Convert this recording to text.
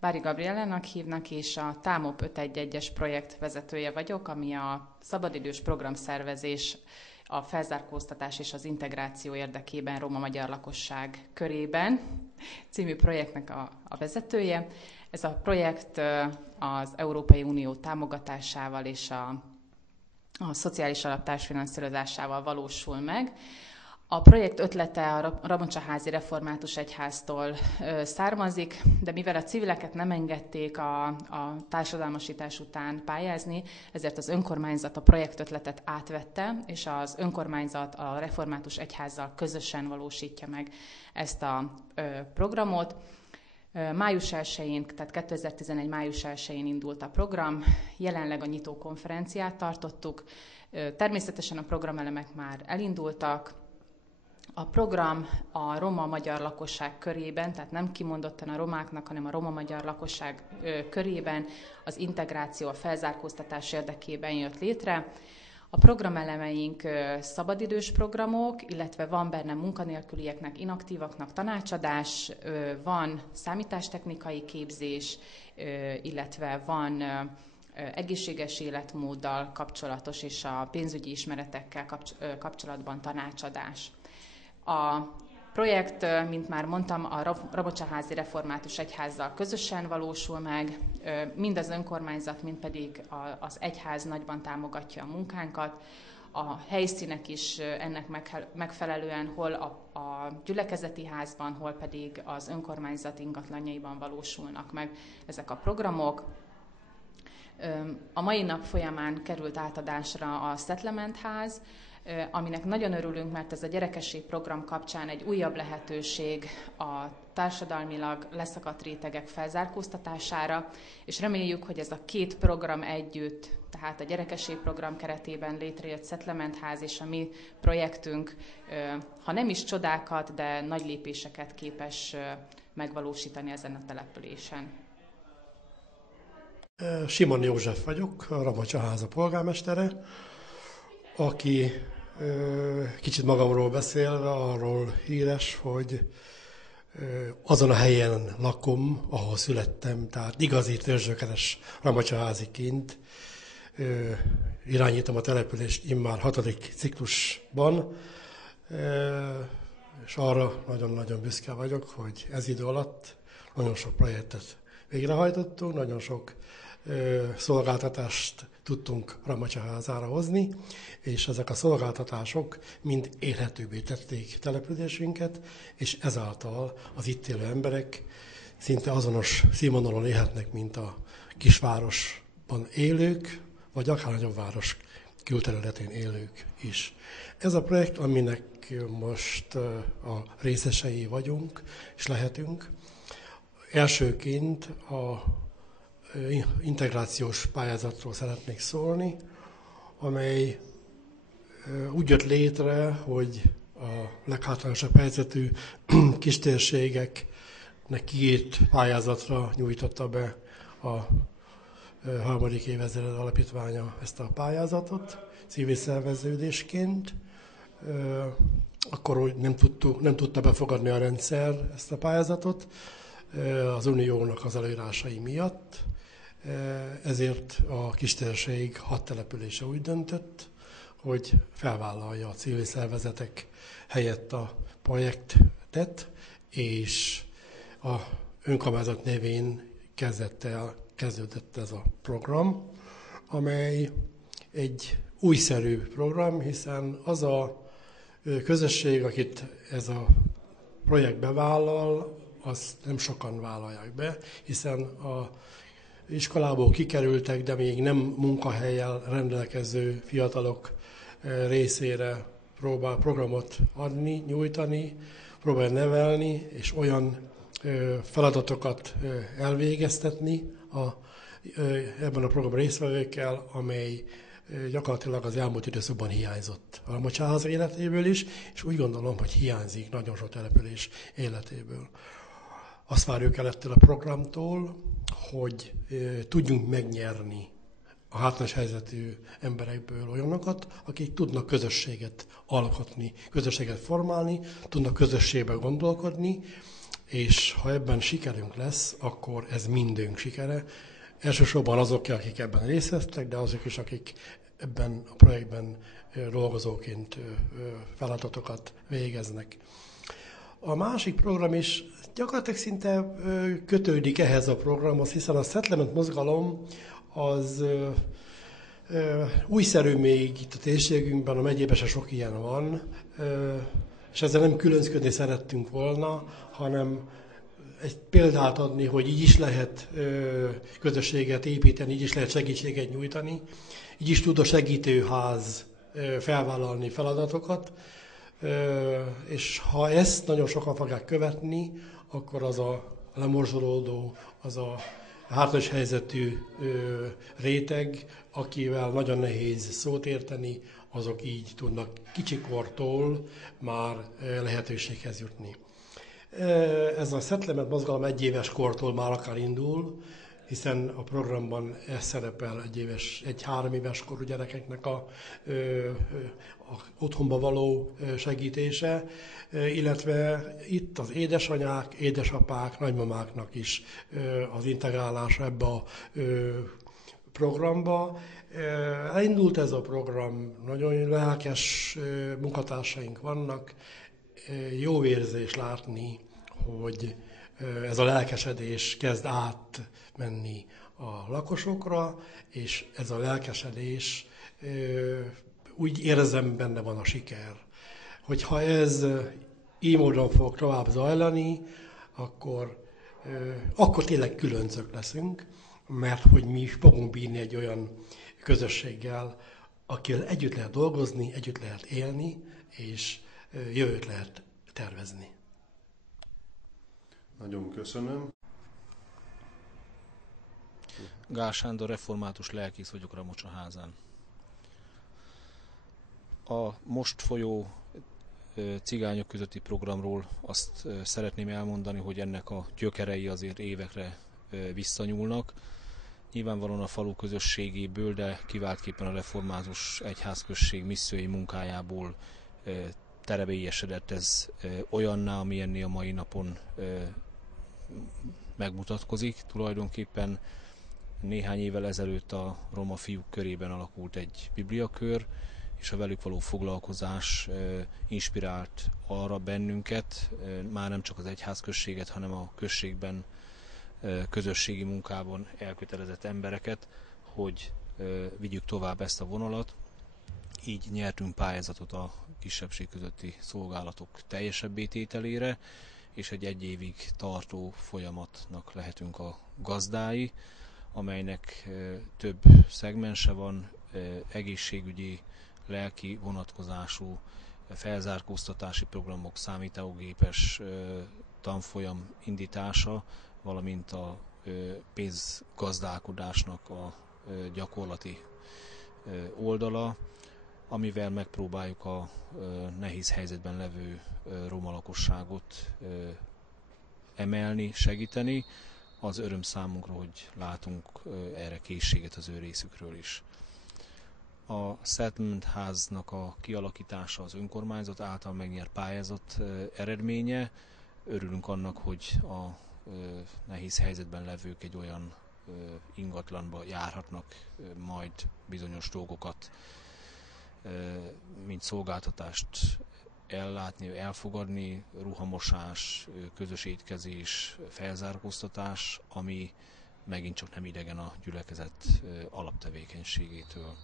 Bári Gabriellának hívnak, és a TÁMOP 511-es projekt vezetője vagyok, ami a szabadidős programszervezés, a felzárkóztatás és az integráció érdekében roma-magyar lakosság körében című projektnek a vezetője. Ez a projekt az Európai Unió támogatásával és a szociális alap társfinanszírozásával valósul meg. A projekt ötlete a Ramocsaházi Református Egyháztól származik, de mivel a civileket nem engedték a társadalmasítás után pályázni, ezért az önkormányzat a projektötletet átvette, és az önkormányzat a Református Egyházzal közösen valósítja meg ezt a programot. Május 1-én, tehát 2011. május 1-én indult a program, jelenleg a nyitó konferenciát tartottuk. Természetesen a programelemek már elindultak. A program a roma-magyar lakosság körében, tehát nem kimondottan a romáknak, hanem a roma-magyar lakosság körében az integráció, a felzárkóztatás érdekében jött létre. A programelemeink szabadidős programok, illetve van benne munkanélkülieknek, inaktívaknak tanácsadás, van számítástechnikai képzés, illetve van egészséges életmóddal kapcsolatos és a pénzügyi ismeretekkel kapcsolatban tanácsadás. A projekt, mint már mondtam, a Ramocsaházi Református Egyházzal közösen valósul meg, mind az önkormányzat, mind pedig az egyház nagyban támogatja a munkánkat. A helyszínek is ennek megfelelően hol a gyülekezeti házban, hol pedig az önkormányzat ingatlanjaiban valósulnak meg ezek a programok. A mai nap folyamán került átadásra a Settlement ház, aminek nagyon örülünk, mert ez a gyerekesség program kapcsán egy újabb lehetőség a társadalmilag leszakadt rétegek felzárkóztatására, és reméljük, hogy ez a két program együtt, tehát a gyerekesség program keretében létrejött Settlement ház és a mi projektünk, ha nem is csodákat, de nagy lépéseket képes megvalósítani ezen a településen. Simon József vagyok, a Ramocsaháza polgármestere, aki kicsit magamról beszélve arról híres, hogy azon a helyen lakom, ahol születtem, tehát igazi törzsökeres ramocsaháziként irányítom a települést immár 6. ciklusban, és arra nagyon-nagyon büszke vagyok, hogy ez idő alatt nagyon sok projektet végrehajtottunk, nagyon sok szolgáltatást tudtunk Ramocsaházára hozni, és ezek a szolgáltatások mind élhetőbbé tették településünket, és ezáltal az itt élő emberek szinte azonos színvonalon élhetnek, mint a kisvárosban élők, vagy akár nagyobb város külterületén élők is. Ez a projekt, aminek most a részesei vagyunk, és lehetünk. Elsőként a integrációs pályázatról szeretnék szólni, amely úgy jött létre, hogy a leghátrányosabb helyzetű kistérségeknek két pályázatra nyújtotta be a harmadik évezred alapítványa ezt a pályázatot, civil szerveződésként. Akkor nem tudta befogadni a rendszer ezt a pályázatot az uniónak az előírásai miatt. Ezért a kistérség 6 települése úgy döntött, hogy felvállalja a civil szervezetek helyett a projektet, és a önkormányzat névén kezdődött ez a program, amely egy újszerű program, hiszen az a közösség, akit ez a projekt bevállal, azt nem sokan vállalják be, hiszen a iskolából kikerültek, de még nem munkahellyel rendelkező fiatalok részére próbál programot adni, nyújtani, próbál nevelni, és olyan feladatokat elvégeztetni ebben a program résztvevőkkel, amely gyakorlatilag az elmúlt időszakban hiányzott a Ramocsaháza életéből is, és úgy gondolom, hogy hiányzik nagyon sok település életéből. Azt várjuk el ettől a programtól, hogy tudjunk megnyerni a hátrányos helyzetű emberekből olyanokat, akik tudnak közösséget alkotni, közösséget formálni, tudnak közösségbe gondolkodni, és ha ebben sikerünk lesz, akkor ez mindünk sikere. Elsősorban azok, akik ebben részt vesztek, de azok is, akik ebben a projektben dolgozóként feladatokat végeznek. A másik program is gyakorlatilag szinte kötődik ehhez a programhoz, hiszen a Settlement mozgalom az újszerű még itt a térségünkben, a megyében se sok ilyen van, és ezzel nem különzködni szerettünk volna, hanem egy példát adni, hogy így is lehet közösséget építeni, így is lehet segítséget nyújtani, így is tud a segítőház felvállalni feladatokat, és ha ezt nagyon sokan fogják követni, akkor az a lemorzsolódó, az a hátrányos helyzetű réteg, akivel nagyon nehéz szót érteni, azok így tudnak kicsikortól már lehetőséghez jutni. Ez a Settlement mozgalom 1 éves kortól már akár indul, hiszen a programban ez szerepel 1-3 éves korú gyerekeknek a otthonba való segítése, illetve itt az édesanyák, édesapák, nagymamáknak is az integrálása ebbe a programba. Elindult ez a program, nagyon lelkes munkatársaink vannak, jó érzés látni, hogy ez a lelkesedés kezd átmenni a lakosokra, és ez a lelkesedés, úgy érzem, benne van a siker. Hogyha ez így módon fog tovább zajlani, akkor tényleg különcök leszünk, mert hogy mi is fogunk bírni egy olyan közösséggel, akivel együtt lehet dolgozni, együtt lehet élni, és jövőt lehet tervezni. Nagyon köszönöm. Gál Sándor, református lelkész vagyok Ramocsaházán. A most folyó cigányok közötti programról azt szeretném elmondani, hogy ennek a gyökerei azért évekre visszanyúlnak. Nyilvánvalóan a falu közösségéből, de kiváltképpen a református egyházközség missziói munkájából terebélyesedett ez olyanná, amilyenné a mai napon megmutatkozik. Tulajdonképpen néhány évvel ezelőtt a roma fiúk körében alakult egy bibliakör, és a velük való foglalkozás inspirált arra bennünket, már nem csak az egyházközséget, hanem a községben közösségi munkában elkötelezett embereket, hogy vigyük tovább ezt a vonalat. Így nyertünk pályázatot a kisebbség közötti szolgálatok teljesebbé tételére, és egy 1 évig tartó folyamatnak lehetünk a gazdái, amelynek több szegmense van, egészségügyi, lelki vonatkozású felzárkóztatási programok, számítógépes tanfolyam indítása, valamint a pénzgazdálkodásnak a gyakorlati oldala, amivel megpróbáljuk a nehéz helyzetben levő roma lakosságot emelni, segíteni. Az öröm számunkra, hogy látunk erre készséget az ő részükről is. A Settlement háznak a kialakítása az önkormányzat által megnyert pályázat eredménye. Örülünk annak, hogy a nehéz helyzetben levők egy olyan ingatlanba járhatnak majd bizonyos dolgokat, mint szolgáltatást ellátni, elfogadni, ruhamosás, közös étkezés, felzárkóztatás, ami megint csak nem idegen a gyülekezet alaptevékenységétől.